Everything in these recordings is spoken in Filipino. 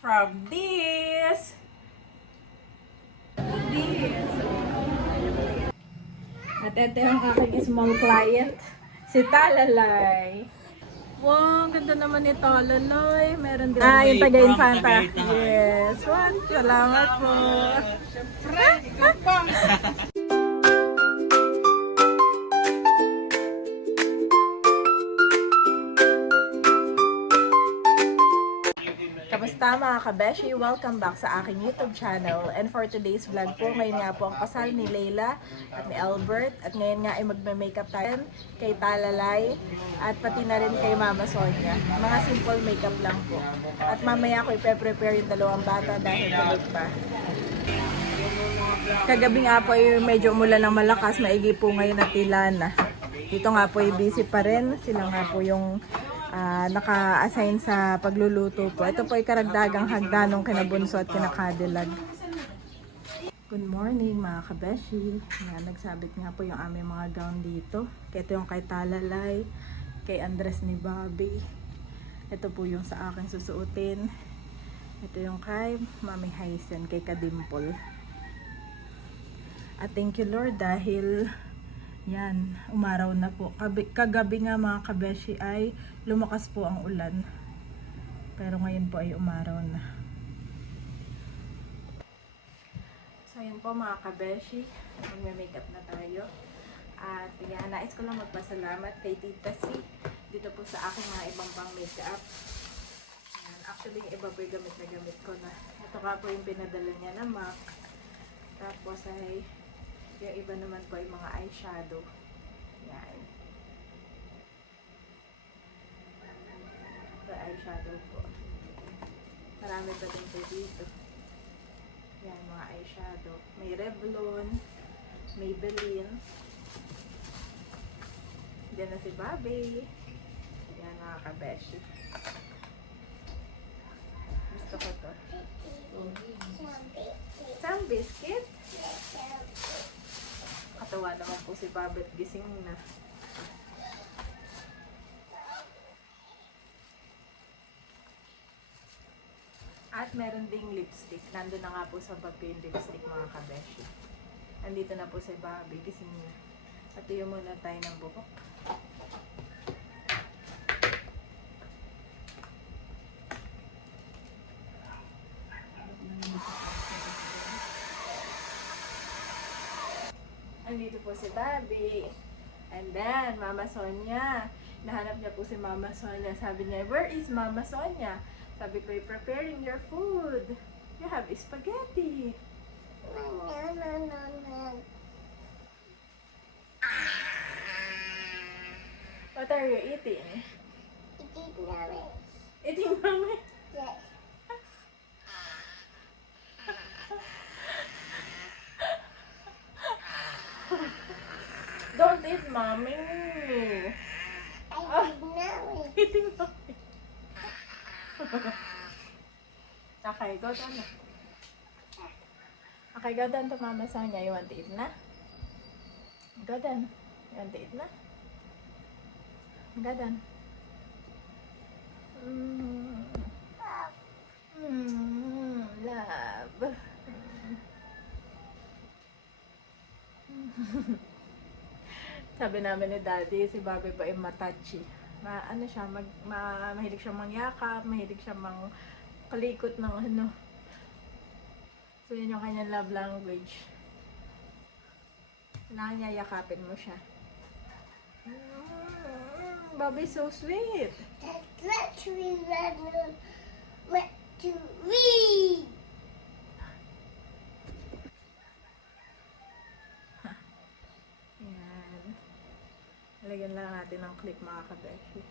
from this. At ito yung aking small client, si Talalay. Wow, ang ganda naman ni Talalay. Meron din. Yung taga-infanta. Yes. Wow, salamat po. Siyempre, ikaw pa. Kamusta mga kabeshi? Welcome back sa aking YouTube channel. And for today's vlog po, ngayon nga po ang kasal ni Layla at ni Albert. At ngayon nga ay magme-makeup tayo kay Talalay at pati na rin kay Mama Sonia. Mga simple makeup lang po. At mamaya ko ipe-prepare yung dalawang bata dahil tulog pa. Kagabi nga po ay medyo umulan ng malakas, maigi po ngayon at Ilana. Dito nga po ay busy pa rin. Sila nga po yung naka-assign sa pagluluto po. Ito po ay karagdagang hagdan ng kinabunso at kinakadilag. Good morning mga kabeshi. Nagsabit nga po yung aming mga gown dito. Ito yung kay Talalay, kay Andres ni Bobby. Ito po yung sa aking susuotin. Ito yung kay Mami Hysen, kay Kadimple. At thank you Lord dahil yan, umaraw na po. Kagabi nga mga kabeshi ay lumakas po ang ulan. Pero ngayon po ay umaraw na. So yan po mga kabeshi, magme-makeup na tayo. At yan, nais ko lang magpasalamat kay Tita C dito po sa aking mga ibang pang makeup. Yan, actually yung iba po yung gamit na gamit ko na. Ito ka po yung pinadala niya na MAC. Tapos ay yung iba naman po ay mga eyeshadow. Yan. Ito eyeshadow po. Marami pa din po dito. Yan, mga eyeshadow. May Revlon, Maybelline. Diyan na si Bobby. Yan mga kabeshi. Gusto ko to. Some biscuit? Katawa naman po si Bobby at gising na. At meron ding lipstick. Nandun na nga po sa bag ko yung lipstick mga kabeshi. Nandito na po si Bobby. Gising na. At tuyo muna tayo ng buhok. Andito po si Bobby. And then, Mama Sonia. Nahanap niya po si Mama Sonia. Sabi niya, where is Mama Sonia? Sabi ko, preparing your food. You have spaghetti. What are you eating? Eating mommy? Don't eat mommy. Eating mommy. Okay, go down na. Okay, go down to Mama Sonia. You want to eat na? Go down. You want to eat na? Go down. Love. Sabi namin ni Daddy, si Bobby pa ay matachi. Ano siya, mahilig siya mangyakap, mahilig siya kalikot ng ano. So yun yung kanyang love language. Kailangan niya yakapin mo siya. Bobby so sweet. Let's read. Let's read. Yan. Lagyan lang natin ng clip mga kabeshi.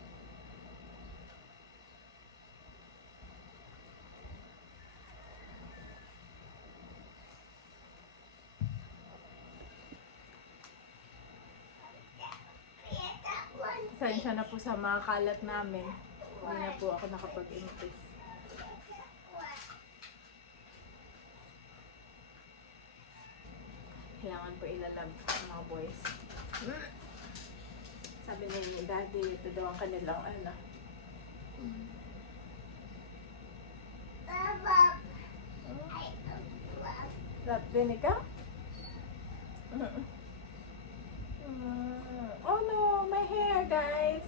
Pasensya na po sa mga kalat namin. Hindi na po ako nakapag-impress. Kailangan po ilalab mga boys. Sabi ni Daddy, ito daw ang kanilang ano. Not din ikaw? Oh no, my hair, guys.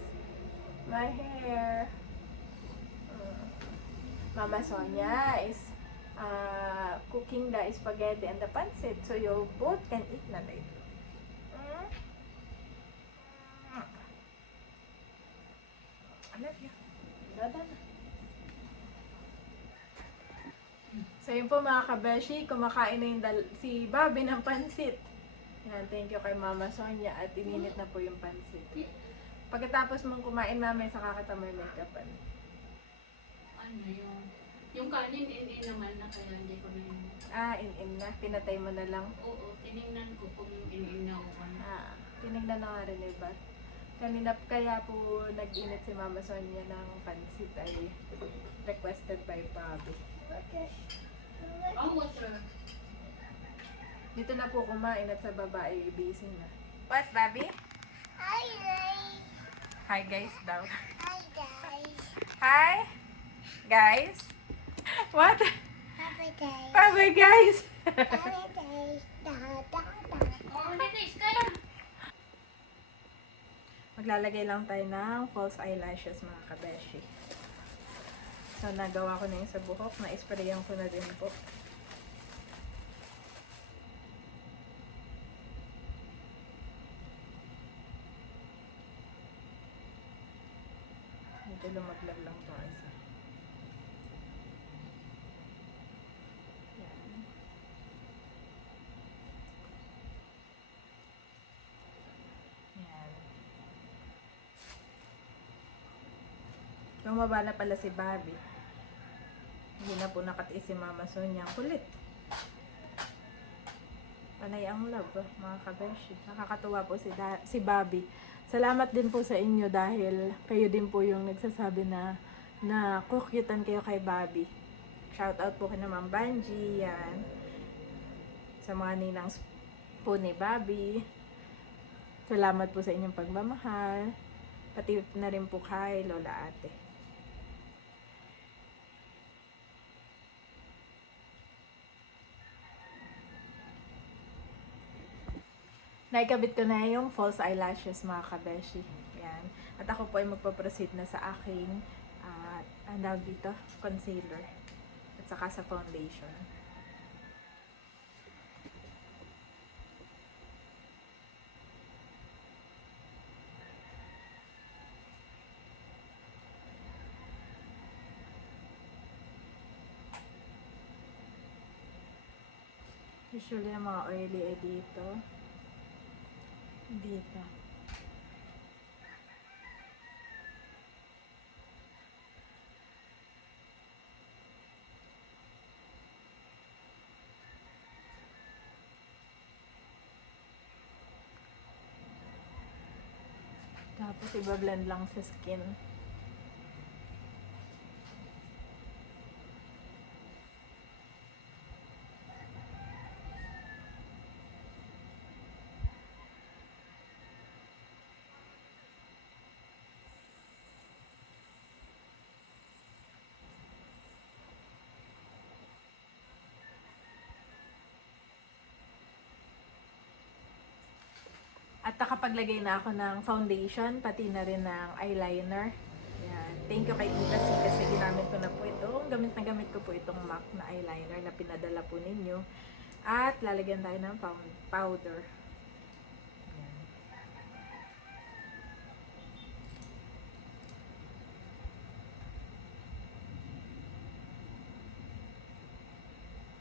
My hair. Mama Sonia is cooking the spaghetti and the pancit, so you both can eat na later. I love you. Dada na. So yun po mga kabeshi, kumakain na yung si Bobby ng pansit. Yan, thank you kay Mama Sonia at ininit na po yung pansit. Pagkatapos mong kumain namin, saka kita may make-upan. Ano yung kanin in naman na kaya hindi ko na yun. In na. Pinatay mo na lang. Oo, tinignan ko kung in na ako na. Tinignan na nga rin eh, but kanina kaya po nag-init si Mama Sonia ng pansit ay requested by Bobby. Oh, water. Dito na po kumain at sa baba ay busy na. What, Bobby? Hi guys. Hi guys daw. Hi guys. Hi guys. What? Happy days. Bye guys. Happy days. Da da da. Oh, dito is kaya. Maglalagay lang tayo ng false eyelashes mga kabeshi. So nagawa ko na yung sa buhok. Na-sprayan ko na din po. Ito lumaglag lang to isa. Yan. Yan. Lumaba na pala si Bobby. Hindi na po nakatiis si Mama Sonia. Kulit. Panay ang love, mga kabeshi. Nakakatuwa po si Bobby. Salamat din po sa inyo dahil kayo din po yung nagsasabi na kukyutan kayo kay Bobby. Shout out po kay Ma'am Banji, yan. Sa mga ninang po ni Bobby. Salamat po sa inyong pagmamahal. Pati na rin po kay Lola Ate. Naikabit ko na yung false eyelashes mga kabeshi. Yan. At ako po ay magpaproceed na sa aking dito, concealer. At saka sa foundation. Usually yung mga oily ay dito. Dito. Tapos iba-blend lang sa skin. At nakapaglagay na ako ng foundation, pati na rin ng eyeliner. Yan. Thank you kay Tita C kasi ginamit ko na po ito. Gamit na gamit ko po itong MAC na eyeliner na pinadala po ninyo. At lalagyan tayo ng powder. Yan.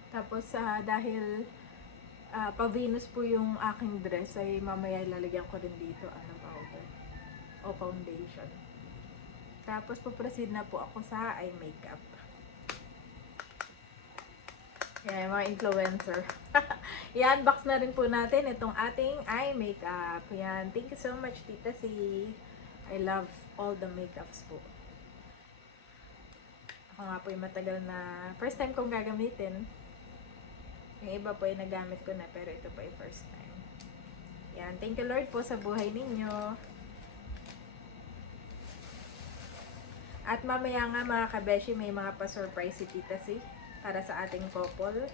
Tapos dahil pa-Venus po yung aking dress ay mamaya ilalagyan ko rin dito ang powder o foundation. Tapos po-proceed na po ako sa eye makeup. Yan, mga influencer. I-unbox na rin po natin itong ating eye makeup. Yan, thank you so much Tita C. I love all the makeups po. Ako nga po yung matagal na first time kong gagamitin. Yung iba po ay nagamit ko na, pero ito po ay first time. Yan. Thank you Lord po sa buhay ninyo. At mamaya nga mga kabeshi, may mga pa-surprise si Tita C para sa ating couple.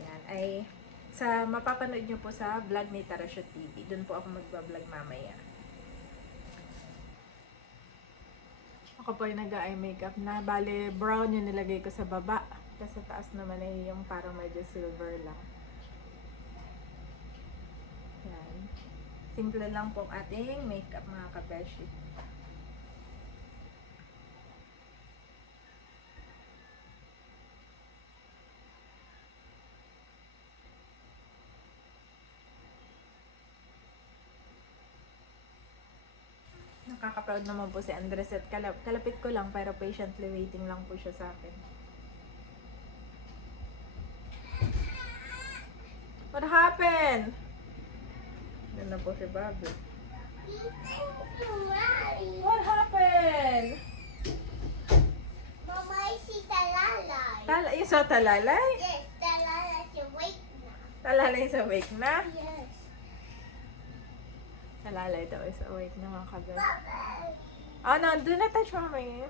Yan, ay sa mapapanood nyo po sa vlog ni Tarashoot TV. Doon po ako magbablog mamaya. Ako po ay nag-eye makeup na. Bale, brown yung nilagay ko sa baba. Tapos sa taas naman ay yung parang medyo silver lang. Yan. Simple lang po ating makeup mga kabeshi. Nakaka-proud naman po si Andres at kalapit ko lang pero patiently waiting lang po siya sa akin. What happened? Yan na po si Bobby. What happened? Mama, I see talalay. You saw talalay? Yes, talalay is awake now. Talalay is awake na? Yes. Talalay daw is awake na mga kabel. Papa. Oh no, do not touch mommy.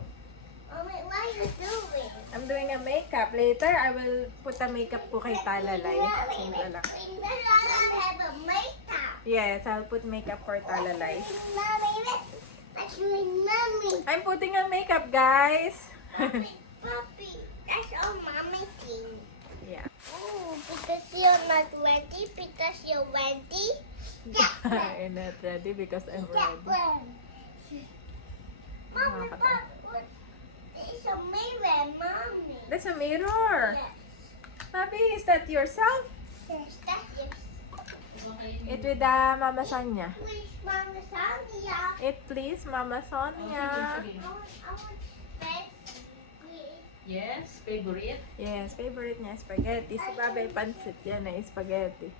Mommy, what are you doing? I'm doing a makeup. Later, I will put a makeup po kay Talalay. Simple lang. Talalay have a makeup. Yes, I'll put makeup for Talalay. Mommy, that's doing mommy. I'm putting on makeup, guys. Puppy, that's all mommy thing. Yeah. Oh, because you're not ready, because you're ready. I'm not ready because I'm ready. Mommy, but it's a mirror, mommy. That's a mirror. Yes, Papi, is that yourself? yes, that is. It with Mama Sonia. Please, Mama Sonia. It please, Mama Sonia. I want spaghetti. Yes, favorite. Yes, favorite niya spaghetti. Si Babay pansit yan ay spaghetti.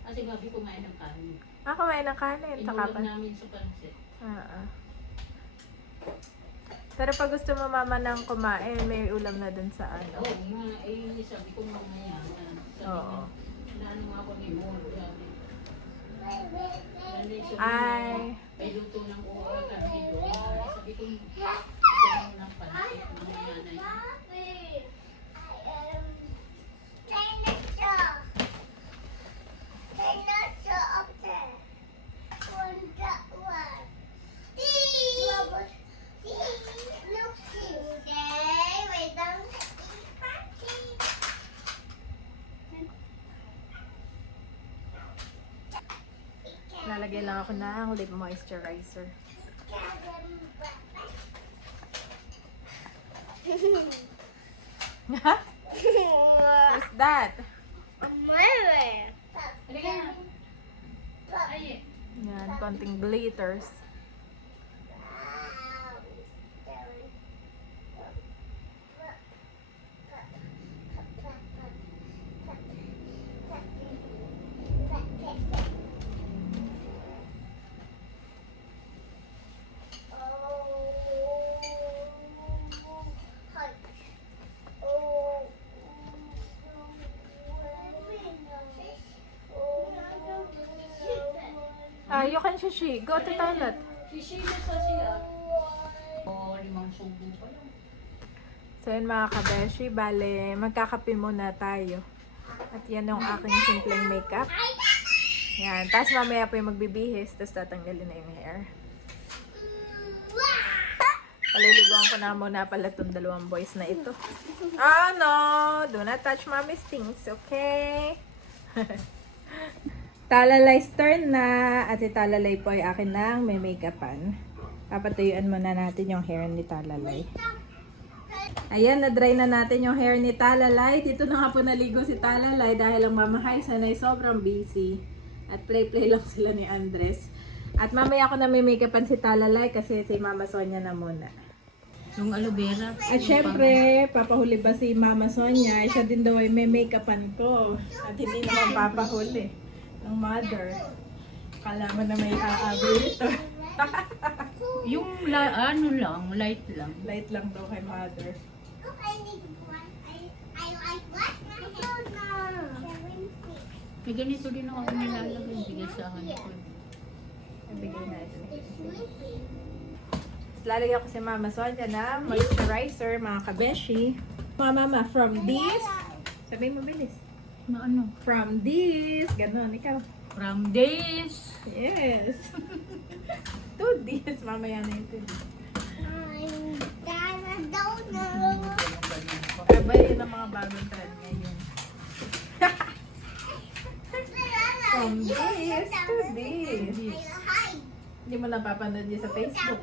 Kasi gabi kumain ng kanin. Ako may ng kanin. Inulam namin sa pansit. Pero pag gusto mo mama ng kumain, may ulam na dun sa ano. Oo, sabi ko mamaya. Oo. Naano nga ako ni Molo. Ay. May luto ng uwa kami doon. Sabi ko, ito mo ng pansit. Mamaya na yun. Mommy, dinosaur. Dinosaur up there. On that one. See? Look, okay, wait down. Lalagay lang ako ng lip moisturizer. What's that? Halika na. Ay, Yan, konting glitters. You can shishi. Go to toilet. sisila sa siya. O, 5 subo pa lang. So yun mga kabeshi, bale magkakape muna tayo. At yan yung aking simpleng makeup. Yan, tapos mamaya po yung magbibihis, tapos tatanggalin na yung hair. Paliliguan ko na muna pala itong 2 boys na ito. Oh no! Do not touch mommy's things, okay? Talalay's turn na. At si Talalay po ay akin ng may make-upan. Papatuyuan muna natin yung hair ni Talalay. Ayan, na-dry na natin yung hair ni Talalay. Dito na nga po naligo si Talalay dahil ang Mama Hysan ay sobrang busy. At play-play lang sila ni Andres. At mamaya ako na may make-upan si Talalay kasi si Mama Sonia na muna. Yung aloe vera. At syempre, papahuli ba si Mama Sonia? Siya din daw ay may make-upan ko. At hindi naman papahuli ng mother. Kala mo na may aaboy ito. Yung ano lang, light lang. Light lang daw kay mother. Look, I need one. I like what? May ganito din ako nilalagay. Bigay sa akin ko. Nabigay na ito. Lalagyan ko si Mama Sonia na moisturizer, mga kabeshi. Mama, from this. Sabihin mo bilis. Na ano? From this. Ganon, ikaw. From this. Yes. To this. Mamaya na yung to this. I'm Dana Donut. Sabay yun ang mga bagong trend ngayon. From this to this. Hi. Hindi mo napapanood yun sa Facebook.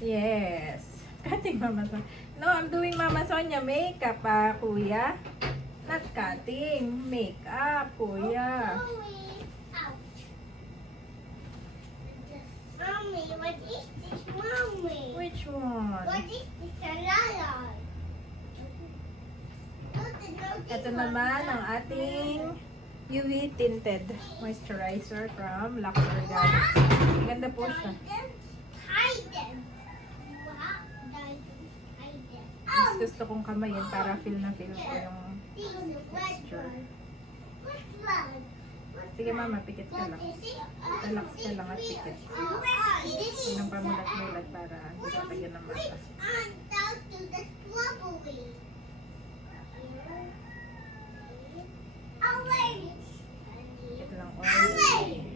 Yes. Cutting Mama Sonia. No, I'm doing Mama Sonia makeup kuya. Not cutting. Makeup, kuya. Mommy, what is this, Mommy? Which one? What is this, Alala? Ito naman ang ating UV tinted moisturizer from Lux Organics. Ganda po siya. Hide them. Mas gusto kong kamayin para feel na feel ko yung texture. Sige mama, pikit ka lang. Relax ka lang at pikit. Huwag nang pamulat-mulat para hindi ka pagyan ng mata. Pikit lang. Orange.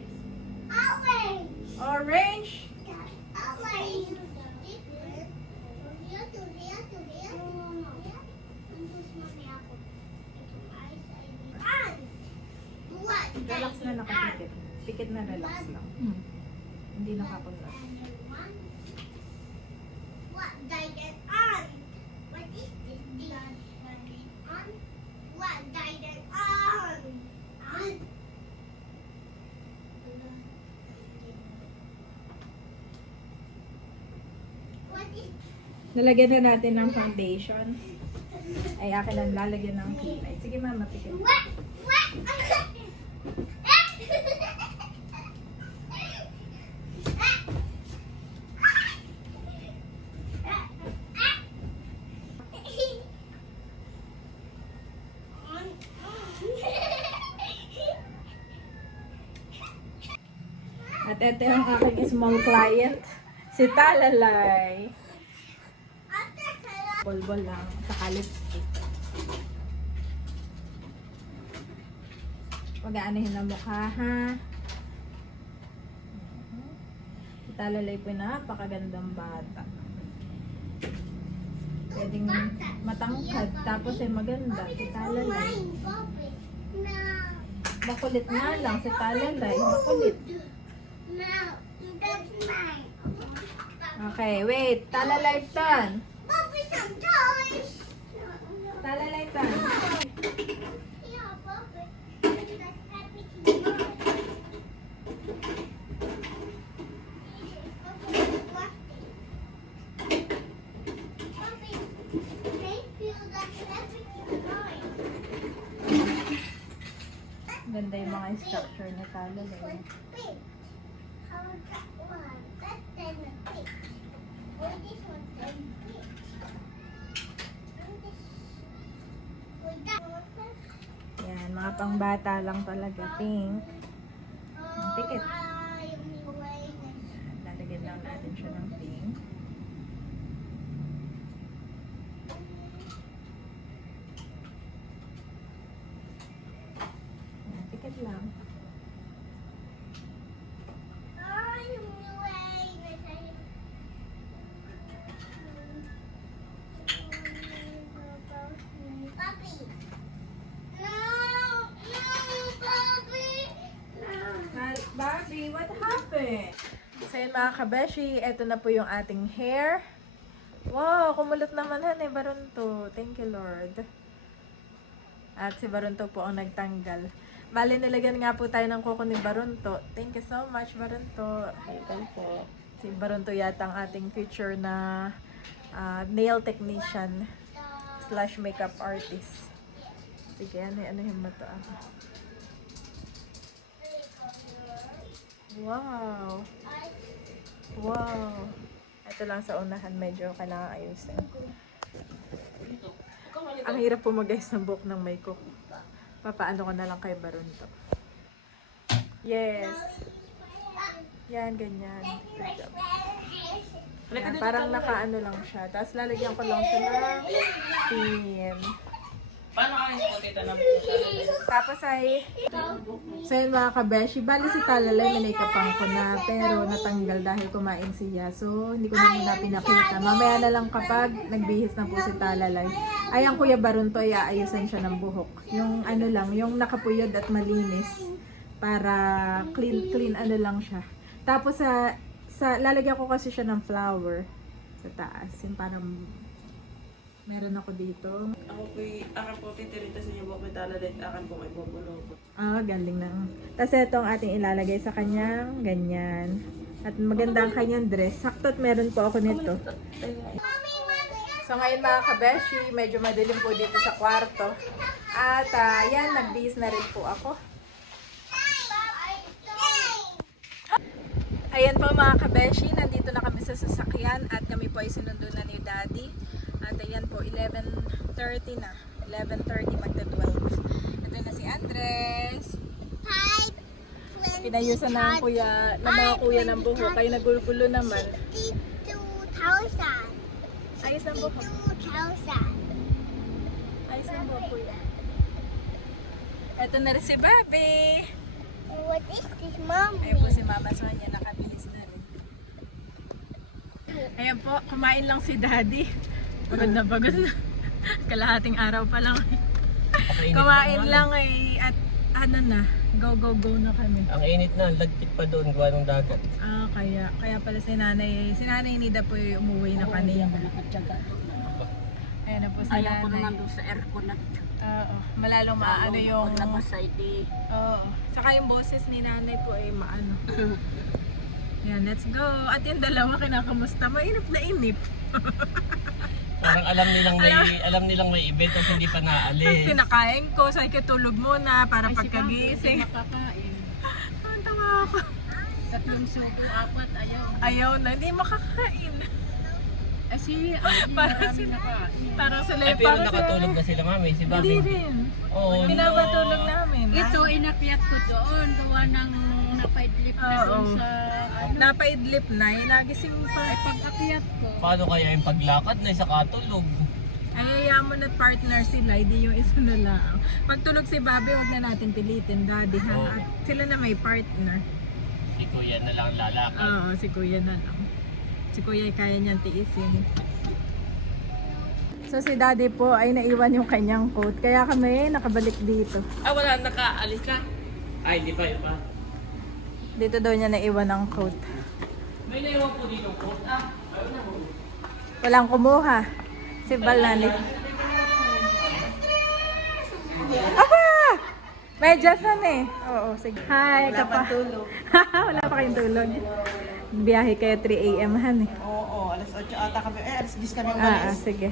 Orange! Relax na nakapikit. Pikit na relax lang. Hindi nakakunot. What died it on? What is this? On? What died it on? On? What is Nalagyan na natin ng foundation. Ay, akin ang lalagyan ng kilay. Sige mama, pikit. what? What? At ito yung aking small client, si Talalay. Bolbol lang, saka lipstick. Pag-aanihin ang mukha, ha? Si Talalay po napakagandang bata. Pwedeng matangkad, tapos ay maganda. Si Talalay. Makulit nga lang, si Talalay. Makulit. No, that's mine. Okay, wait. Talalay turn. Bobby, some toys. Talalay turn. Yeah, Bobby. That's happy to know. Bobby, thank you. That's happy to know. Ganda yung mga structure na Talalay. What's pink? How is that one? That's then a pink. Or this one's then pink. And this. Or that one. Yan, mga pangbata lang talaga. Pink. Tikit. Lalagyan lang natin siya ng pink. Yan, tikit lang. Barbie, what happened? So yun mga kabeshi, eto na po yung ating hair. Wow, kumulot naman Barunto. Thank you Lord. At si Barunto po ang nagtanggal. Bali, nilagyan nga po tayo ng kuko ni Barunto. Thank you so much Barunto. Ito po. Si Barunto yata ang ating future na nail technician / makeup artist. Sige, ano mo to? Wow! Wow! Ito lang sa unahan, medyo kailangan ayusin. Ang hirap po mag-guys ng buhok ng may kuko. Papaano ko na lang kay Baron to. Yes. Yan, ganyan. Good job. Yan, parang nakaano lang siya. Tapos lalagyan ko lang siya ng pin. Paano kayo sa tita na Tapos ay, so yun mga kabeshi, bali si Talalay, minake-upan ko na, pero natanggal dahil kumain siya. So, hindi ko na muna pinakita. Mamaya na lang kapag nagbihis na po si Talalay. Ay, ang Kuya Baron to, iaayusan siya ng buhok. Yung ano lang, yung nakapuyod at malinis. Para clean ano lang siya. Tapos lalagyan ko kasi siya ng flower sa taas. Yung parang meron ako dito. Akan po titirita sa inyo po Talalay at akan po may bubulong. Galing na. Tapos ito ang ating ilalagay sa kanyang ganyan. At maganda ang kanyang dress. Sakto't meron po ako nito. So ngayon mga kabeshi, medyo madilim po dito sa kwarto. At yan, nagbihis na rin po ako. Ayan po mga kabeshi, nandito na kami sa sasakyan at kami po ay sinundo na ni Daddy. At ayan po, 11:30 na. 11:30 magta-12. Ito na si Andres. Pinayusan na ang kuya, na mga kuya ng buhok. Kayo nagulgulo naman. 52,000. Ayos ang buhok. 2,000. Ayos ang buhok kuya. Ito na rin si Bobby. What is this, Mommy? Ayun po si Mama Sonia, nakabihis na rin. Ayan po, kumain lang si Daddy. Pagod na pagod na. Kalahating araw pa lang. Kumain lang at ano na, go na kami. Ang init na, lagkit pa doon, gawa ng dagat. Kaya pala si nanay Nida po umuwi na kanina. Ayan na po si nanay. Ayaw ko naman doon sa aircon na. Oo, malalong maano yung... Paglabas sa iti. Oo. Saka yung boses ni nanay po ay maano. Yan, let's go. At yung dalawa kinakamusta, mainip na inip. Parang alam nilang may event at hindi pa naalis. Pinakain ko, sabi ko tulog muna para pagkagising. Makakain. Ang tawa ako. 3 suko, 4, ayaw. Ayaw na, hindi makakain. Kasi, Parang sila Ay, pero nakatulog na sila, Mami. Si Bobby. Hindi rin. Oh, Pinapatulog namin. ito, inakyat ko doon. Gawa ng napaidlip na doon sa... Napaidlip na, nagising pa. Pag-akyat ko. Paano kaya yung paglakad na isa katulog? Ay, mo na partner sila, hindi yung isa na lang. Pag tulog si Bobby, wag na natin pilitin, Daddy, ha? Oo. At sila na may partner. Si Kuya na lang lalakad. Oo, si Kuya na lang. Si Kuya ay kaya niyang tiisin. So si Daddy po ay naiwan yung kanyang coat. Kaya kami nakabalik dito. Wala, nakaalis na. Ay, hindi pa, pa. Dito daw niya naiwan ang coat. May naiwan po dito po. Ayaw na mo. Walang kumuha. Si Balani. Aba! Medyas na eh. Oo, sige. Hi, Wala kapa. pa tulog. Wala pa kayong tulog. Biyahe kayo 3 AM han eh. Oo, alas 8 ata kami. Alas 10 kami Sige.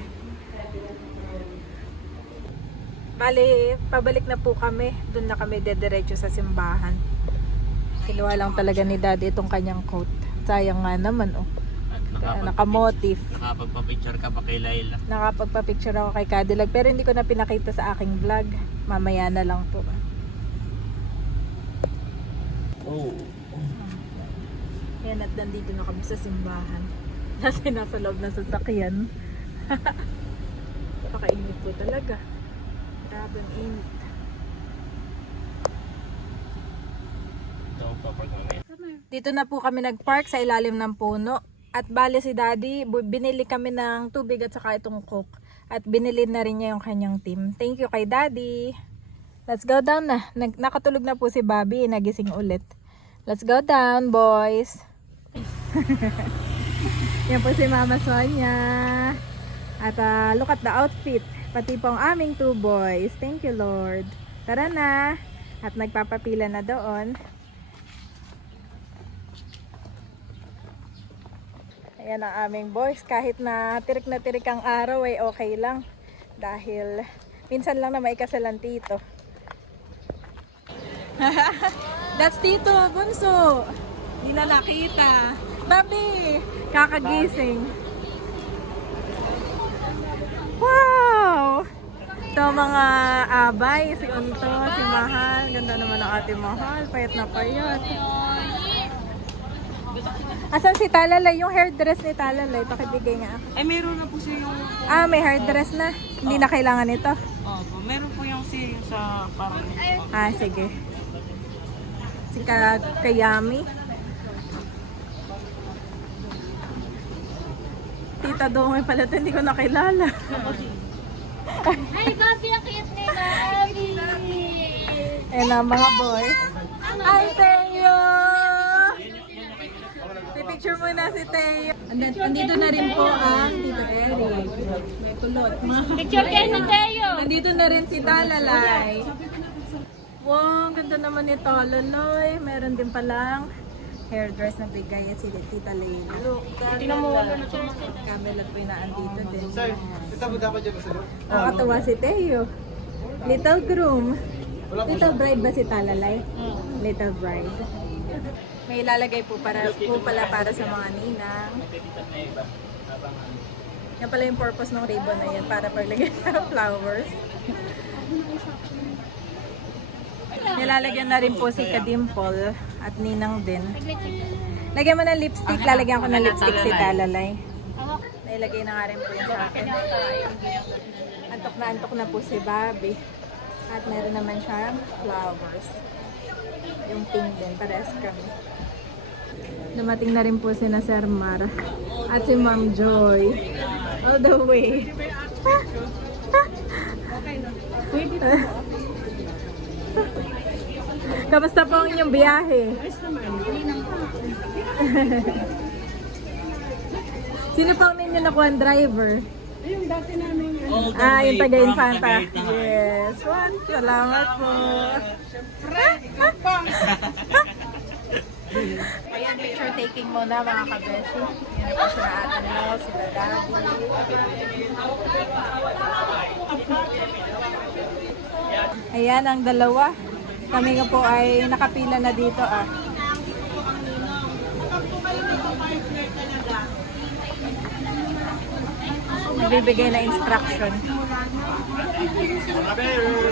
Bali, pabalik na po kami. Doon na kami dediretso sa simbahan. Kinuha lang talaga ni Daddy itong kanyang coat. Sayang nga naman oh. Nakamotif. Nakapagpa-picture ka pa kay Laila. Nakapagpa-picture ako kay Cadillac pero hindi ko na pinakita sa aking vlog. Mamaya na lang po. Oo. Yan at nandito na kami sa simbahan. Kasi nasa loob ng sasakyan. Napakainit po talaga. Grabe ang init. Ito, papark mamaya. Dito na po kami nag-park sa ilalim ng puno. At bale si Daddy, binili kami ng tubig at saka itong Coke. At binili na rin niya yung kanyang team. Thank you kay Daddy. Let's go down na. Nakatulog na po si Bobby. Nagising ulit. Let's go down, boys. Yan po si Mama Sonia. At look at the outfit. Pati po ang aming 2 boys. Thank you, Lord. Tara na. At nagpapapila na doon. Ayan ang aming boys. Kahit na tirik ang araw ay okay lang. Dahil minsan lang na may kasalan Tito. That's Tito, Bunso. Hindi na nakita. Bobby, kakagising. Wow! Ito mga abay, si Unto, si Mahal. Ganda naman ang ating Mahal. Payat na payat. Asan si Talalay? Yung hairdress ni Talalay. Pakibigay nga ako. Ay, meron na po siya yung... Ah, may hairdress na. Hindi na kailangan ito. Opo, meron po yung series sa parang... Ah, sige. Si Kayami. Tita Dongay pala ito. Hindi ko nakilala. Ay, Bobby, ang cute ni Bobby. Ayan na mga boys. Hi, Teo! Picture muna si Teo. Andito na rin po ang Tito Eric. May kulot. Picture kayo ni Teo. Nandito na rin si Talalay. Wow, ang ganda naman ni Talalay. Meron din palang hairdress na bigay at si Tita Lady. Tingnan mo. Camera po yung naandito din. Nakakatawa si Teo. Little groom. Little bride ba si Talalay? Little bride. May ilalagay po pala para sa mga ninang. Yan pala yung purpose ng ribbon na yan, para paglagay ng flowers. Nilalagyan na rin po si Kadimple at ninang din. Lagyan mo ng lipstick, lalagyan ko ng lipstick si Talalay. Nailagay na nga rin po yan sa akin. Antok na po si Bobby. At meron naman siyang flowers. Yung pink din, parehas kami. Dumating na rin po si Sir Mar at si Ma'am Joy. All the way. Kamusta po ang inyong biyahe? Sino po ang ninyo nakuha ang driver? Yung dati namin... Yung taga-Infanta. Yes. Juan, salamat po. Ayan, picture taking muna mga kabeshi. Yan po sila Ate Mel, sila Daddy. Ayan ang dalawa. Kami nga po ay nakapila na dito ah. Nagbibigay na instruction.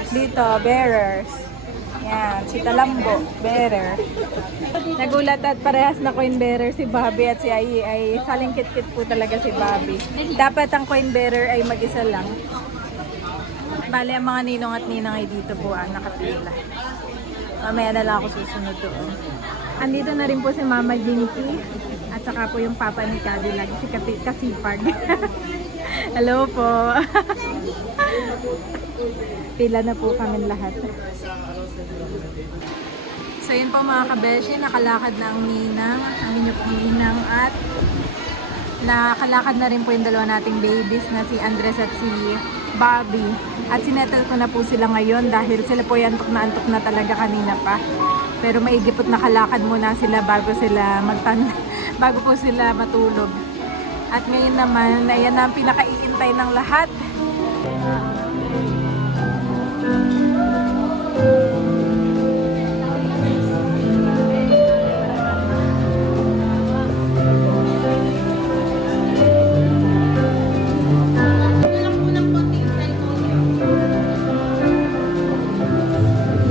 Dito, bearers. Yan, si Talambo, bearer. Nagulat at parehas na coin bearer si Bobby at si Ai ay salingkit-kit po talaga si Bobby. Dapat ang coin bearer ay mag-isa lang. Bale, ang mga ninong at ninang ay dito po ang nakapila. Mamaya na lang ako susunod doon. Andito na rin po si Mama Jinky at saka po yung papa ni Cadillac, si Kasipag. Hello po. Pila na po kami lahat. So yun po mga kabeshi, nakalakad na ang ninang, ang inyo pong ninang at nakalakad na rin po yung dalawa nating babies na si Andres at si Bobby. At sinettle ko na po sila ngayon dahil sila po yung antok na talaga kanina pa. Pero maigipot nakalakad muna sila bago sila bago po sila matulog. At ngayon naman, ayan na ang pinakaiintay ng lahat.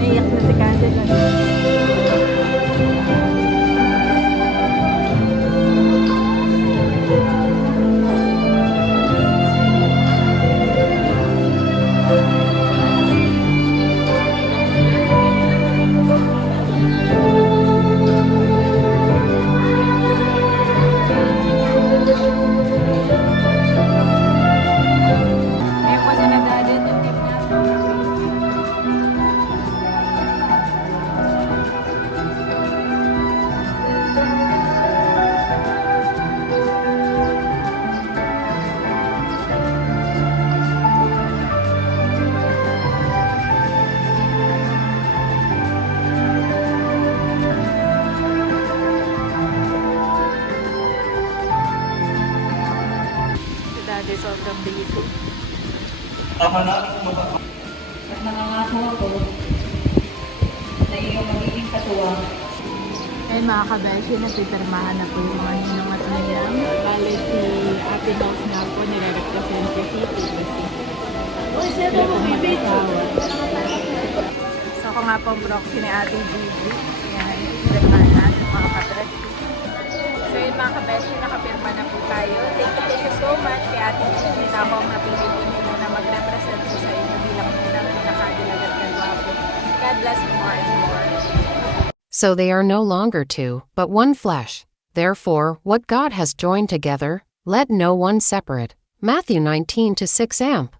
Naiyak na si Candela. Ngayon po sila daddy at yung team niya. Si daddy sobrang busy. At nangangako ako na iyong magiging katuwang. Ayun mga kabeshi, napipirmahan na po yung mga ninong at ninang. Bale si Ate Nels nga po, nire-represent si City. So ako nga po ang proxy ni Ate Gigi. Yan, nagmana, mga kapatid. So yun mga kabeshi, nakapirma na po tayo. Thank you so much kay Ate Gigi na ako ang napili po ninyo na mag-represent po sa inyo bilang unang pinakadilagat ng wapo. God bless you more and more. So they are no longer two, but one flesh. Therefore, what God has joined together, let no one separate. Matthew 19:6 amp.